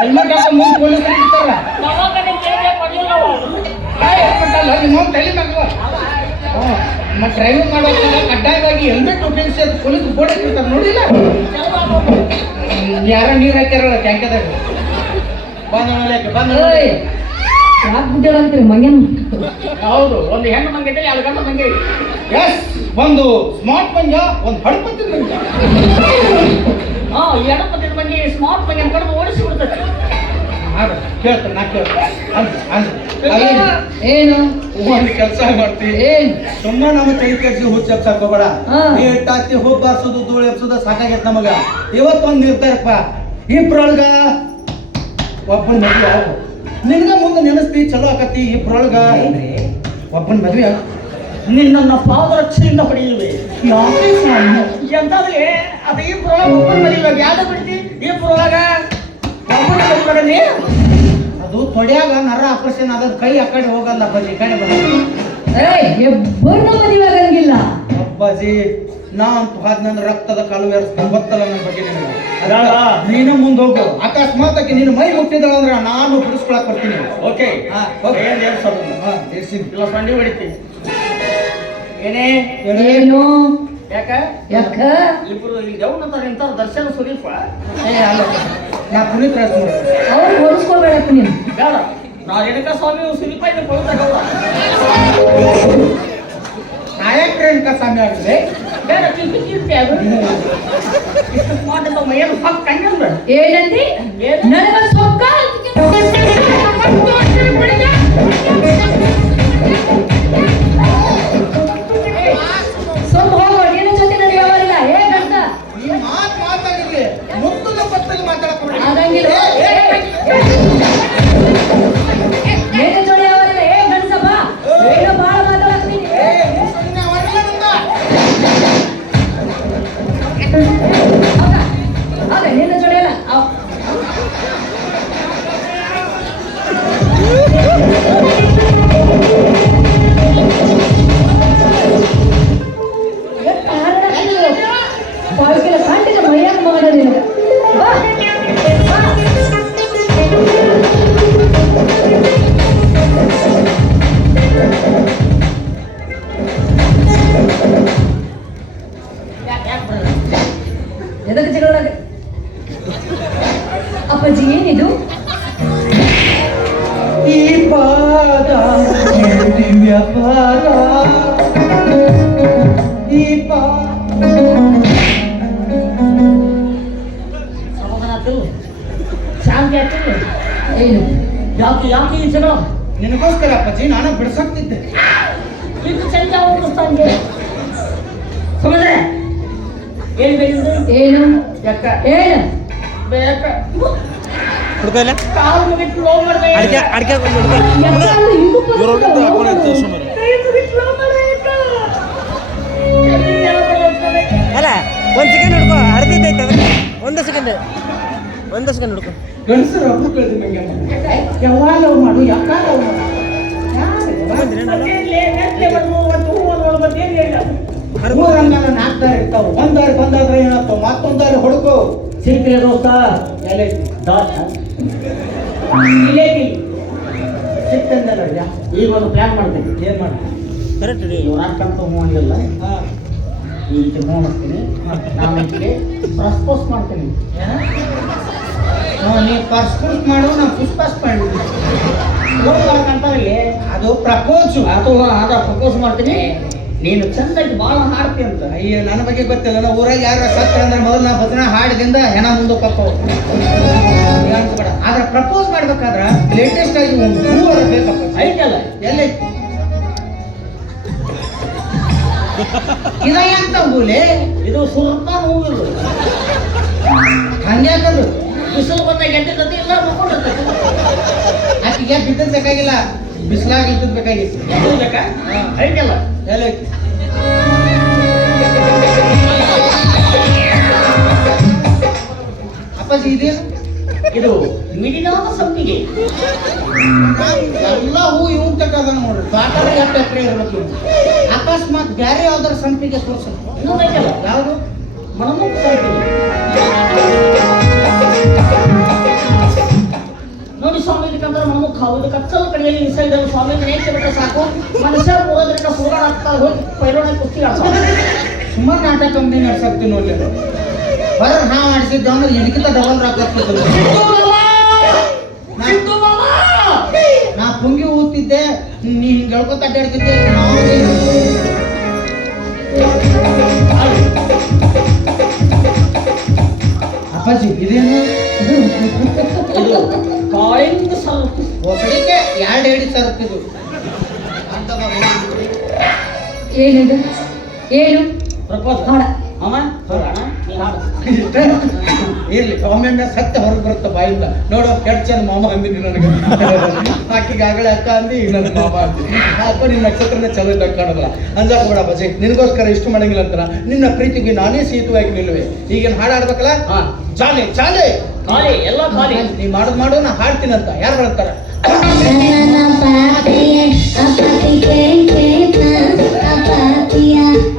Helmet ಹಾಕೋ ಮುಂದೆ police ಇರ್ತಾರಲ್ಲ ತಲೆ ಮಗವ ಮತ್ತೆ ಡ್ರೈವಿಂಗ್ ಮಾಡೋದ್ರಿಂದ ಕಡ್ಡಾಯವಾಗಿ ಹೆಲ್ಮೆಟ್ ಉಪಯೋಗಿಸಿ ಪೊಲೀಸ್ ಬೋರ್ಡ್ ಹಾಕಿರ್ತಾರೆ ನೋಡಿಲ್ಲ ಯಾರ ನೀರು ಹಾಕ್ಯಾರಲ್ಲ ಟ್ಯಾಂಕದಾಗ ಬಂದ ಯಾಕೆ ಬಿದ್ದಾಳಂತೀರಿ ಮಂಗೇನು? ಹೌದು, ಒಂದು ಹೆಣ್ಣು ಮಂಗೆ ಇದೆ, 2 ಗಂಟೆ ಮಂಗೆ ಇದೆ. ಎಸ್, ಒಂದು ಸ್ಮಾರ್ಟ್ ಮಂಗ, ಒಂದು ಹಡಪತ್ತಿನ ಮಂಗ. ಈ ಹಡಪತ್ತಿನ ಮಂಗೆ ಸ್ಮಾರ್ಟ್ ಮಂಗೆ ಕಡಿದು ಓಡಿಸಿ ಬಿಡ್ತದೆ. ಕೇಳ್ತಾನೆ, ನಾ ಕೇಳ್ತಾನೆ. ಏನು ಒಂದು ಕೆಲಸ ಮಾಡ್ತೀವಿ, ಸುಮ್ಮ ನಮ್ಮ ಕೈ ಕಟ್ಸಿ ಹುಚ್ಚ ಹಬ್ಸಾಕೋಬೇಡ. ನೀ ಇಟ್ಟಾತಿ ಹೋಗಿ ಬಾರ್ಸೋದು ಧೂಳು ಎಬ್ಸೋದು ಸಾಕಾಗೈತೆ ನಮಗ. ಇವತ್ತೊಂದು ನಿರ್ಧಾರಪ್ಪ, ಇಬ್ರೊಳಗ ಒಬ್ಬನ ಮದುವೆ ಆಗು. ನಿನ್ಗ ಮುಂದೆ ನೆನೆಸ್ತಿ ಚಲೋ ಆಕತಿ. ಇಬ್ರೊಳಗ ಒಬ್ಬನ ಮದುವೆ ಆಗ. ನಿನ್ನ ಪಾದರಕ್ಷೆಯಿಂದ ಹೊಡೆಯುವೆ. ಎಂತಾದ್ರೆ ಅದು ಇಬ್ರೊಳಗ ಒಬ್ಬನ ಮದುವೆ ಯಾವ್ದು ಬಿಡ್ತಿ? ಇಬ್ರೊಳಗ ಒಬ್ಬನ ಮದುವೆ. ಅದು ತೊಡ್ಯಾಗ ನರ ಆಪರೇಷನ್ ಆದ ಕೈ ಆ ಕಡೆ ಹೋಗಲ್ಲ ಅಪ್ಪಾಜಿ, ಕಡೆ ಬರಲ್ಲ. ಮದುವೆ ಆಗಂಗಿಲ್ಲ ಅಪ್ಪಾಜಿ. ನಾ ಅಂತೂ ನನ್ನ ರಕ್ತದ ಕಾಲು ಏರಿಸ್ತಾ ಗೊತ್ತಲ್ಲ ನನ್ನ ಬಗ್ಗೆ ನಿನಗೆ. ನೀನು ಮುಂದೆ ಹೋಗು. ಅಕಸ್ಮಾತ್ ಆಗಿ ನೀನು ಮೈ ಮುಟ್ಟಿದಳ ಅಂದ್ರೆ ನಾನು ಬಿಡಿಸ್ಕೊಳಕ್ ಬರ್ತೀನಿ. ಓಕೆ, ಸಂಡಿ ಹೊಡಿತೀನಿ. ಏನೇ ಏನು ಯಾಕ ಯಾಕ ಇಬ್ರು ಇಲ್ಲಿ ದೇವ್ನಂತಾರೆ ಇಂಥವ್ರು ದರ್ಶನ ಸುದೀಪ. ನಾ ಪುನೀತ್ ರಾಜ್ಕುಮಾರ್ ಅವ್ರು ಹೋಲಿಸ್ಕೋಬೇಡಪ್ಪ ನೀನು. ಬೇಡ, ನಾ ರೇಣುಕಾ ಸ್ವಾಮಿ ಸುದೀಪ ಇದೆ ಕೊಡ್ತಾಗಲ್ಲ. ನಾಯಕ ರೇಣುಕಾ ಸ್ವಾಮಿ ಆಗ್ತದೆ. ಬೇಡ, ತಿರ್ತಿ ಅದು ಮಾಡಿದ ಏನು ಹಕ್ ಕಂಗಂದ್ರ ಏನಂದಿ? ನನಗ ಸೊಕ್ಕ ಸ್ವಲ್ಪ ಹೋಗೋ, ನಿನ್ನ ಜೊತೆ ನಡೆಯೋವಲ್ಲ. ಹೇಗಂತ ಈ ಮಾತಾಡಿರ್ಲಿ, ಮುತ್ತದ ಪತ್ತಗೆ ಮಾತಾಡಕ್ಕೆ ಆಗಂಗಿಲ್ಲ. ನಿನ್ನ ಜೋಡಿ ಅವರಿಲ್ಲ. ಗಂಡಸ ಬಾ, ಏನು ಬಾಳ ಮಾತಾಡ್ತೀನಿ. ಹೌದಾ, ನಿನ್ನ ಜೋಡಿ ಅಲ್ಲ. ಬಾವಿಗೆಲ್ಲ ಕಾಂಟಿನ ಮೈಯಾಗ ಮಾಡೋದಿಲ್ಲ. ಎದಕ್ಕೆ ಜಗಳ? ಅಪ್ಪಾಜಿ ಏನಿದು? ಈ ಪಾದ ದಿವ್ಯ ಪಾದ, ಈ ಶಾಂತಿ ಆಗ್ತಿಲ್ಲ. ಏನು ಯಾಕೆ ಈ ಜಗಳ? ನಿನಗೋಸ್ಕರ ಅಪ್ಪಾಜಿ ನಾನು ಬಿಡಿಸಾಕ್ತಿದ್ದೆ. ಇದು ಚಂದ ಓಡಿಸ್ತಾಂಗೆ ಸಮುದ್ರೆ. ಏನು ಬೇಕಿದ್ರು? ಏನು ಯಾಕ? ಏನು ಬೇಕ? ಹುಡುಗಲ್ಲ ಕಾಲು ಮುಗಿಟ್ಟು ಲೋ ಮಾಡ್ದೆ. ಅಡಿಕೆ ಅಲ್ಲ, 1 ಸೆಕೆಂಡ್ ಹುಡ್ಕೋ. ಅರ್ಧೈತೆ, 1 ಸೆಕೆಂಡ್ ಹುಡ್ಕೋ. ಗಂಡಸರು ಒಬ್ರು ಕೇಳಿದ್ರು ನಂಗೆ, ಯಾವಾಗ ಲವ್ ಮಾಡು, ಯಾಕ ಲವ್ ಮಾಡು? ಮೂರಂಗಾಲ 4 ದಾರಿ ಇರ್ತಾವ. 1 ದಾರಿ ಬಂದಾದ್ರೆ ಏನಾಗ್ತಾವ, ಮತ್ತೊಂದು ದಾರಿ ಹುಡುಕು. ಸಿಕ್ಕಿದೆ ದೋಸ್ತ. ಎಲೆ ಸಿಕ್ತಂದಲ್ಲ. ಈಗ ಒಂದು ಪ್ಲಾನ್ ಮಾಡ್ತೀನಿ. ಏನ್ ಮಾಡ್ತೀನಿ? ಕರೆಕ್ಟ್ ರೀ. ಇವ್ರಾಕಂತ ಹೂವಂಗಿಲ್ಲ. ಈಗ ಹೂ ಮಾಡ್ತೀನಿ. ನಾನು ಇದಕ್ಕೆ ಪ್ರಸ್ಪೋಸ್ ಮಾಡ್ತೀನಿ. ನೀ ಪರ್ಸ್ಪೋಸ್ ಮಾಡು, ನಾ ಪುಷ್ಪಾಸ್ ಮಾಡಿದ್ವಿ. ಅಂತಾರಲ್ಲಿ ಅದು ಪ್ರಪೋಸ್. ಅಥವಾ ಅದ ಪ್ರಪೋಸ್ ಮಾಡ್ತೀನಿ. ನೀನು ಚಂದಾಗಿ ಭಾಳ ಹಾಡ್ತಿ ಅಂತ. ಅಯ್ಯ, ನನ್ನ ಬಗ್ಗೆ ಗೊತ್ತಿಲ್ಲ. ನಾವು ಊರಾಗ ಯಾರ ಸತ್ರ ಅಂದ್ರೆ ಮೊದಲು ನಾ ಭಜನಾ ಹಾಡಿದಿಂದ ಹೆಣ ಮುಂದಕ್ಕೆ ಹೋಗ್ತಾವ. ಅನ್ಸ್ಬೇಡ. ಆದ್ರೆ ಪ್ರಪೋಸ್ ಮಾಡ್ಬೇಕಾದ್ರ ಲೇಟೆಸ್ಟ್ ಆಗಿ ಒಂದು ಹೂ ಅದ ಬೇಕಪ್ಪ. ಐತಲ್ಲ ಎಲ್ಲೈತಿ ಇದ ಎಂತ ಹೂಲೆ? ಇದು ಸುರ್ತಾನ ಹೂವಿಲ್ಲ. ಹಂಗ್ಯಾಕಂದು ಬಿಸಿಲು ಬಂದಾಗ ಎದ್ದಿರ್ತದೆ, ಇಲ್ಲ ನೋಡಿರ್ತದೆ. ಆಕಿಗೆ ಬಿದ್ದದ್ ಬೇಕಾಗಿಲ್ಲ, ಬಿಸಿಲಾಗ ಇದ್ದದ್ ಬೇಕಾಗಿತ್ತು. ಎದ್ದು ಬೇಕಾ? ಐತಲ್ಲ ಎಲ್ಲೈತಿ? ಅಪ್ಪಾಜಿ ಇದೇನು? ಇದು ಮಿಡಿನಾದ ಸಂಪಿಗೆ. ಎಲ್ಲ ಹೂ ಇವ್ ತಕ್ಕದ ನೋಡ್ರಿ. ಬಾಟಲ್ ಎಷ್ಟು ಎಕರೆ ಇರ್ಬೇಕು ಇವ್ನು. ಅಕಸ್ಮಾತ್ ಬ್ಯಾರೆ ಯಾವ್ದಾರ ಸಂಪಿಗೆ ತೋರ್ಸ. ಇನ್ನೊಂದು ಐತಲ್ಲ, ಯಾವುದು? ಮಣಮುಖ ಸಂಪಿಗೆ. ಮೇಲೆ ಇನ್ಸೈಡ್ ಸ್ವಾಮಿ ನೇಚೆ ಬಿಟ್ರೆ ಸಾಕು ಮನುಷ್ಯ ಹೋಗೋದ್ರಿಂದ ಸುಗಾಡ ಆಗ್ತಾ ಹೋಗಿ ಪೈಲೋಣ ಕುಸ್ತಿ ಆಡ್ತಾರೆ. ಸುಮಾರು ನಾಟಕ ಕಂಪ್ನಿ ನಡ್ಸಾಕ್ತೀನಿ ಒಳ್ಳೆ ಹೊರಗೆ ಹಾ ಮಾಡಿಸಿದ್ದು ಅಂದ್ರೆ ಇದಕ್ಕಿಂತ ಡಬಲ್ ರಾಕ್ ಆಗ್ತದೆ. ನಾ ಪುಂಗಿ ಊದ್ತಿದ್ದೆ, ನೀ ಹಿಂಗೆ ಹೇಳ್ಕೊತ ಅಡ್ಡಾಡ್ತಿದ್ದೆ. ಅಪ್ಪಾಜಿ ಇದೇನು ಕಾಳಿಂಗ ಸ್ವಲ್ಪ ಹೊಸಡಿಕೆ 2 ಸರತ್ತಿದ್ದು ಏನಿದು ಏನು ಪ್ರಪೋಸ್ ಹಾಡ ಅಮ್ಮ ಹೊರಣ ನೀ ಹಾಡು ಇರ್ಲಿ ಒಮ್ಮೆ ಸತ್ತ ಹೊರಗೆ ಬರುತ್ತೆ ಬಾಯಿಂದ. ನೋಡು ಎಷ್ಟು ಚಂದ ಮಾಮ ಅಂದಿನಿ ನನಗೆ. ಆಕಿಗೆ ಆಗಲೇ ಅಕ್ಕ ಅಂದಿ ಈಗ ನನ್ನ ಮಾಮ ಅಂತೀನಿ. ಅಪ್ಪ ನಿನ್ನ ನಕ್ಷತ್ರನೇ ಚಲೋ ಇದ್ದಾಗ ಕಾಣೋದಿಲ್ಲ. ಅಂಜಾಕ ಬೇಡ ಬಜೆ, ನಿನಗೋಸ್ಕರ ಇಷ್ಟು ಮಾಡಂಗಿಲ್ಲ ಅಂತಾರ. ನಿನ್ನ ಪ್ರೀತಿಗೆ ನಾನೇ ಸೀತವಾಗಿ ನಿಲ್ಲುವೆ. ಈಗೇನು ಹಾಡು ಆಡ್ಬೇಕಲ್ಲ? ಚಾಲೆ ಚಾಲೆ ಖಾಲಿ ಎಲ್ಲ ಖಾಲಿ. ನೀ ಮಾಡೋದು ಮಾಡು, ನಾ ಹಾಡ್ತೀನಿ ಅಂತ ಯಾರು ಹೇಳ್ತಾರ? ನನ್ನ